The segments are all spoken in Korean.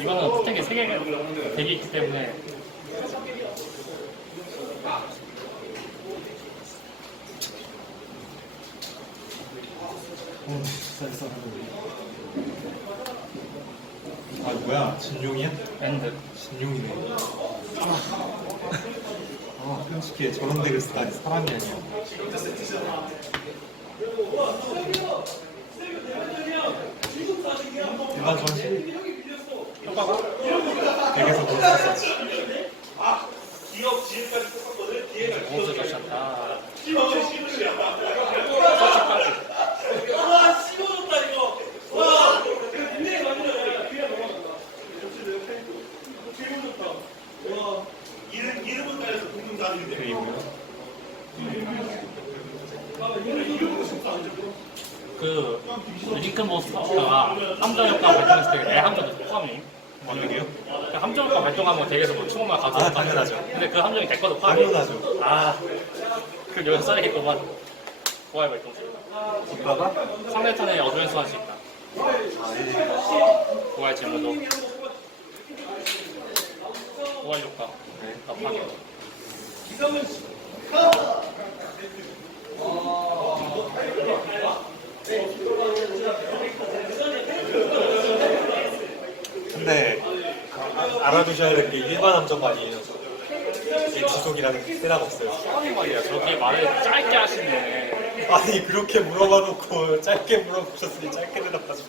이거는 스택이 3개가 되게 있기 때문에. 아 뭐야? 진용이야? 엔드. 진용이네. 아, 솔직히 저런 데를 쓰다니 사람이 아니야. 전시 효과가? 댁에서 놀았었지. 모두 가셨다. 그리고요. 그 링크 몬스터가 함정 효과 발동했을 때 내 함정도 포함이. 어떻게요? 그 함정 효과 발동하면 뭐 충분만 가져. 아, 당연하죠. 근데 그 함정이 됐거든 포함이. 당연하죠. 아, 그 여기서 써야겠구만. 고할 발동. 오빠가? 상대 턴에 어드밴스 할수 있다. 아, 예. 고할 질문도. 고할 효과. 네. 아, 파괴. 근데 아, 알아두셔야 될 게 일반 함정가 아니에요. 이 지속이라는 게 세라가 없어요. 저렇게 말을 짧게 하시네. 아니 그렇게 물어봐 놓고 짧게 물어보셨으니 짧게 대답하죠.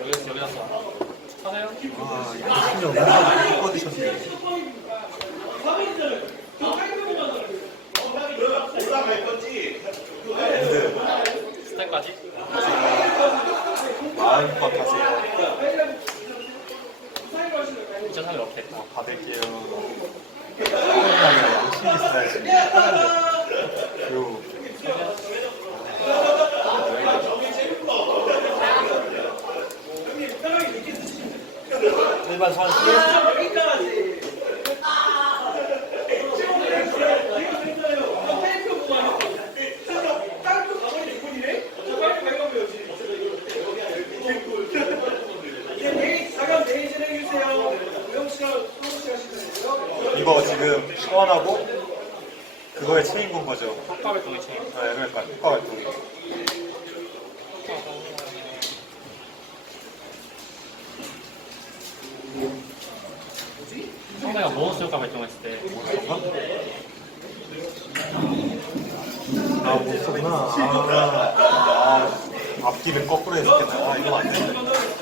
여기서 여기다 써. 하세요. 아 이거 신경 얼마나 꺼드셨네. 근데 스택까지. 마음껏 하세요. 2,300 이렇게. 어, 받을게요. 열심히 써야지. 요. 일반 선수 이거 지금 시원하고 그거에 체인 건 거죠. 효과 발동이 체인. 네, 그러니까 효과 활동이. 상대가 몬스터 효과 발동했을 때 아, 못 썼구나. 아, 아, 앞뒤를 거꾸로 했었겠다. 아, 이거 안 되네.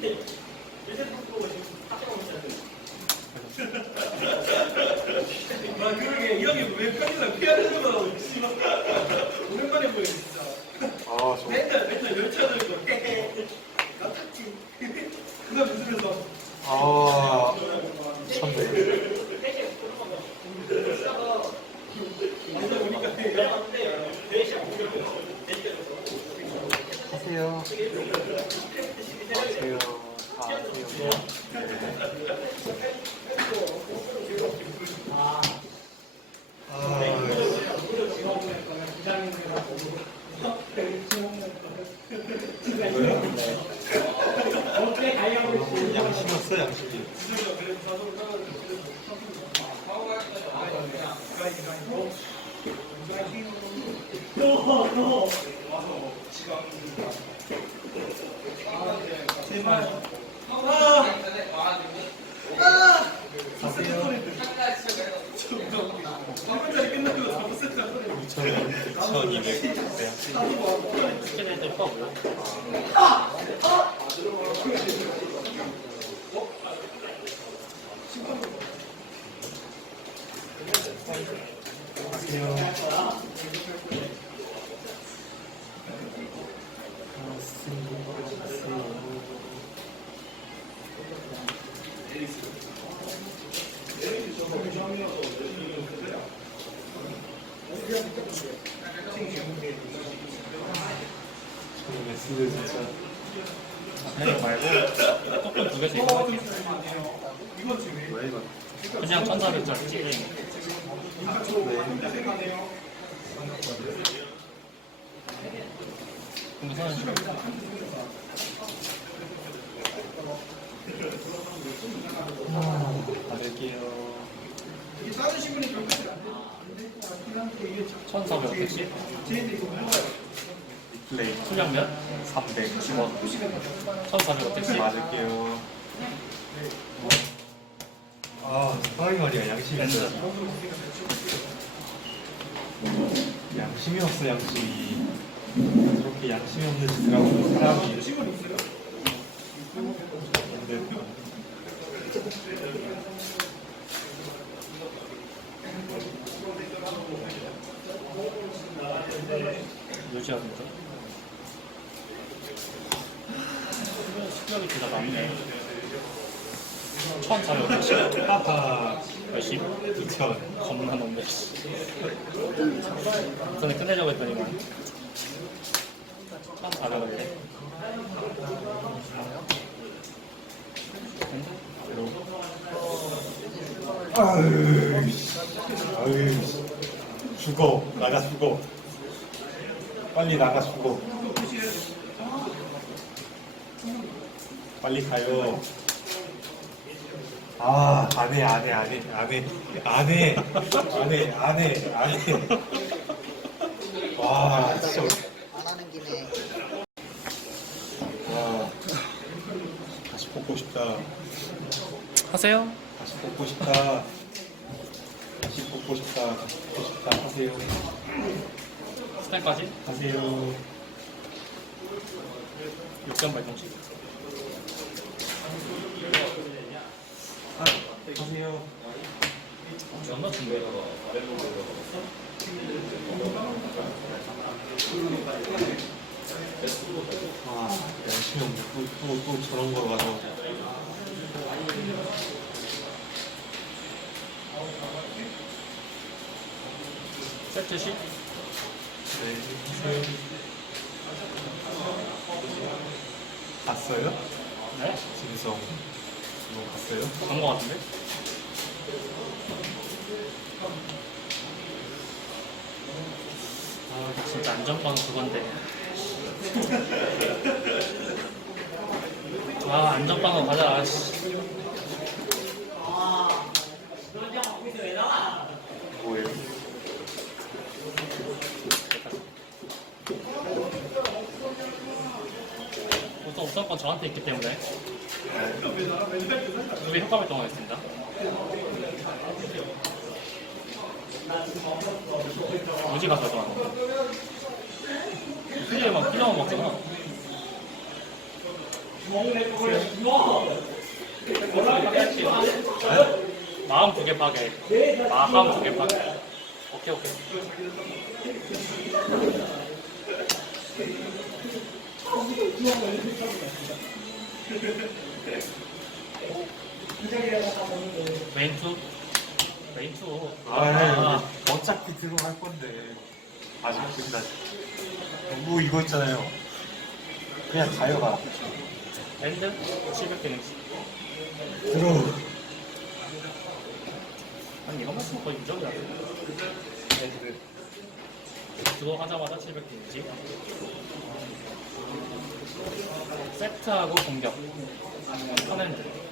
대체 포점. 아 그러게 이 형이 왜 편의상 피하는 거라고 오랜만에 보여 진짜 아, 저 맨날 맨날 열차들 이거 나 탔지 그다음 웃으면서 아, 미쳤네. 하세요. 하세요. 다 하세요. 아, 양심 없어, 양심이. 한번짜리 끝나고 다섯 세트 한 번에 2,200. 네. 스 진짜 말고 똑똑 두 개씩 이거 할게요. 그냥 1,400짜리 찍 우선 받을게요 1,400cc 수량 몇? 310원. 1,400cc 맞을게요 아 말이야 양심이 없어 양심이 없어 양심이. 저렇게 양심이 없는 짓을 하고 사람이. 직원 있어요? 근데 유지하면서 수량이 둘다 남네 1,400씩 하하 몇십? 2천 겁나 넘네 씨. 전에 끝내려고 했더니만 1,400원이네 아유 씨. 아유 씨. 죽어 나가 죽어 빨리 나가 죽어 빨리 가요 아 안해 안해 안해 안해 안해 안해 안해 안해 와 진짜 안 하는 김에. 와. 다시 뽑고 싶다. 하세요. 다시 뽑고 싶다. 다시 뽑고 싶다. 다시 뽑고 싶다. 하세요. 스탠까지? 하세요. 6점 발동식 아, 하세요 존나 중요해 아 열심히 없네 또, 또, 또 저런 거로 가서 세트식 네 봤어요? 네? 진성 이거 봤어요? 간거 같은데? 아 진짜 안전빵 그건데 아 안전빵으로 가자 씨. 뭐예요? 우선 우선권 저한테 있기 때문에 네. 우리 효과 발동하겠습니다 어디 가서 또 하는 거야? 봐. 술에 막 끼워 먹잖아. 마음 두 개 파괴. 마음 두 개 파괴. 오케이 오케이. 왼쪽. 투 메인 투. 아 어차피 들어갈 건데. 아직 끝나 뭐 이거 있잖아요. 그냥 가요 가. 엔드? 700개는 들어 아니 이것만 쓰면 거의 무적이야? 그거 하자마자 700개인지? 세트하고 공격. 커맨드 엔드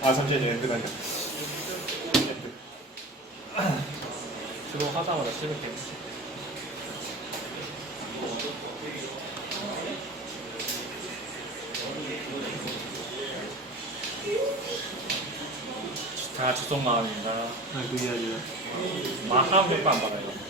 아 잠시만요. 엔드가 아니라 엔드 그거 하자마자 700개 다 주속 마음입니다. 아 그게 아니라 효과 안 받아요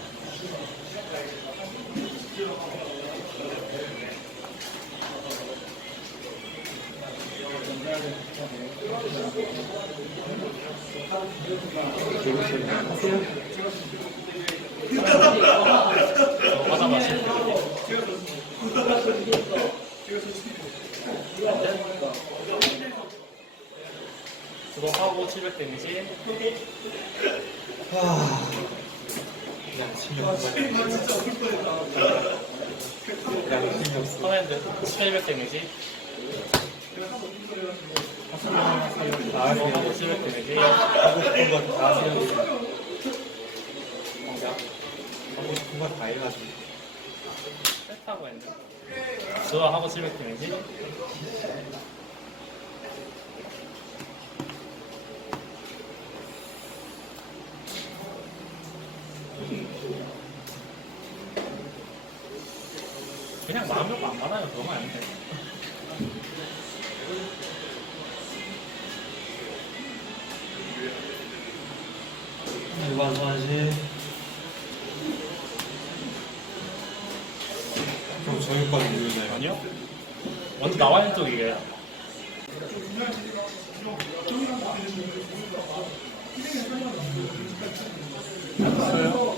그거 하고 700 데미지. 그냥 신경 쓰고 그냥 신경 쓰고 커맨드 700 데미지. 하고 그냥 700 데미지. 하고 싶은 거 다 해가지고 하고 싶은 거다 해가지고 세트하고 했는데. 그거 하고 700 데미지. 그냥 마음 먹고 안 받아요. 그거만 아닌데. 반 소환시 그럼 저기까지 누르나요? 아니요? 먼저 나와 있는 쪽 이게. 없어요?